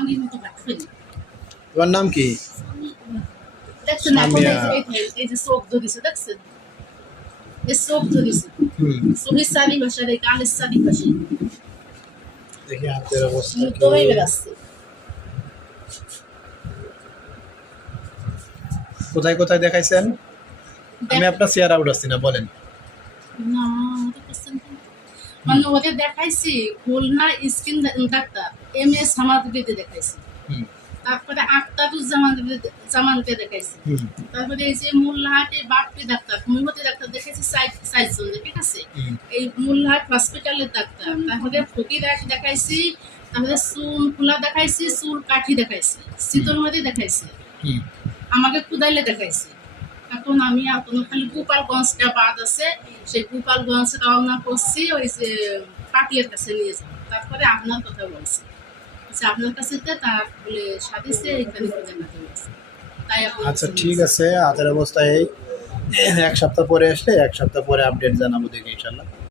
টাঙ্গির মতো রাখবেন। তোমার নাম কি? দেখছেন এখন এই যে চোখ ধরেছে দেখছেন, এই চোখ ধরেছে, চোখের চারিপাশে এই কানের চারিপাশে দেখি হাতের অবস্থা মুক্ত হয়ে বেড়াচ্ছে। কোথায় কোথায় দেখাইছেন? আমি আপনার চেয়ার আউট আসছি না, বলেন। না আমাদের কাছে মানে ওদের দেখাইছি খুলনা স্কিন ডাক্তার MS হামাদুলিতে দেখাইছি, তারপরে আক্তারুজ্জামানকে দেখাইছি, তারপরে এই যে মোল্লাহাটে বাপ্পি ডাক্তার হোমিওপ্যাথি ডাক্তার দেখাইছি 4 জন, ঠিক আছে। এই মোল্লাহাট হসপিটালের ডাক্তার, তারপরে ফকিরহাট দেখাইছি, তারপরে চুল খোলা দেখাইছি, চুল কাঠি দেখাইছি, শীতলমারি দেখাইছি, আমাকে কুদাইলে দেখাইছি। এখন আমি এখনো খালি গোপালগঞ্জটা বাদ আছে, সেই গোপালগঞ্জ রওনা করছি ওই যে পাটিয়ার কাছে নিয়ে যাবো, তারপরে আপনার কথা বলছি আচ্ছা আপনার কাছে তার বলে সাদিছে এখানে দেখাতে বলছে তাই আচ্ছা ঠিক আছে, হাতের অবস্থা এই 1 সপ্তাহ পরে আসলে 1 সপ্তাহ পরে আপডেট জানাবো দেখি ইনশাল্লাহ।